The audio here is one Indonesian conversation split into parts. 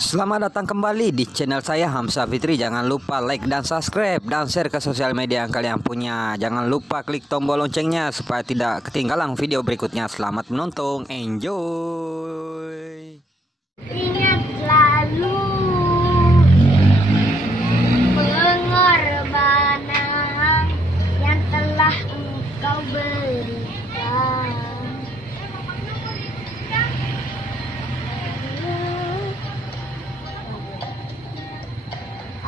Selamat datang kembali di channel saya Hamzah Fitri. Jangan lupa like dan subscribe dan share ke sosial media yang kalian punya. Jangan lupa klik tombol loncengnya supaya tidak ketinggalan video berikutnya. Selamat menonton, enjoy. Ingat selalu pengorbanan yang telah engkau berikan.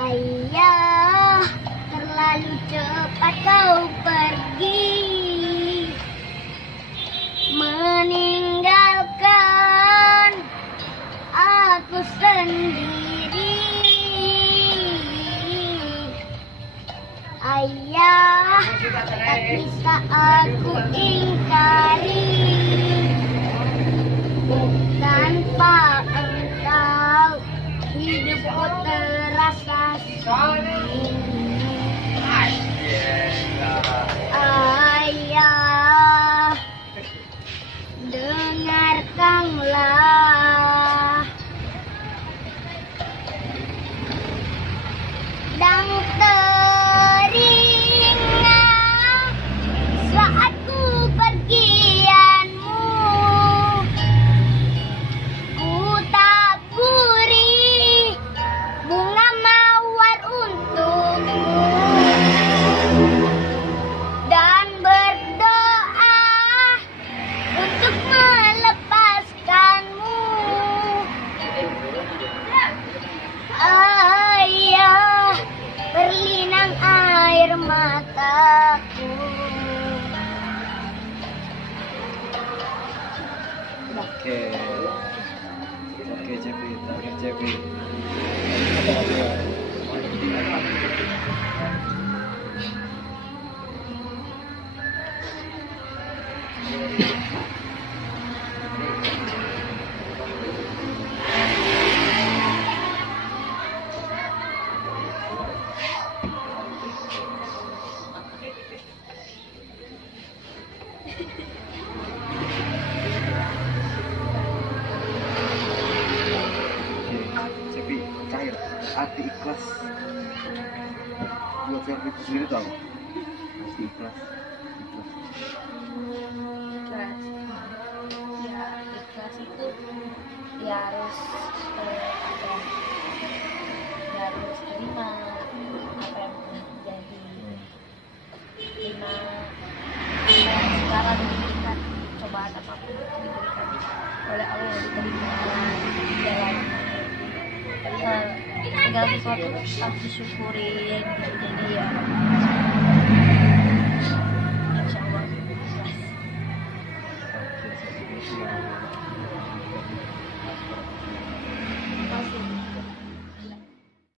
Ayah, terlalu cepat kau pergi, meninggalkan aku sendiri. Ayah, tak bisa aku ingkari, tanpa engkau hidupku terasa sunyi. Ayah, dengarkanlah dan teringat saat ku pergianmu, ku taburi bunga mawar untukmu dan berdoa untuk melepaskanmu. Ayah, berlinang air mataku. Oke, Cepi, oke Cepi. Cepi, cair, hati ikhlas buat Cepi itu sendiri tau, hati ikhlas. Ikhlas ya, ikhlas itu ya harus harus terima apa yang pernah terjadi, terima sekarang diberikan cobaan apapun yang diberikan oleh Allah, yang diterima jalan, terima segala sesuatu harus disyukurin gitu. Jadi ya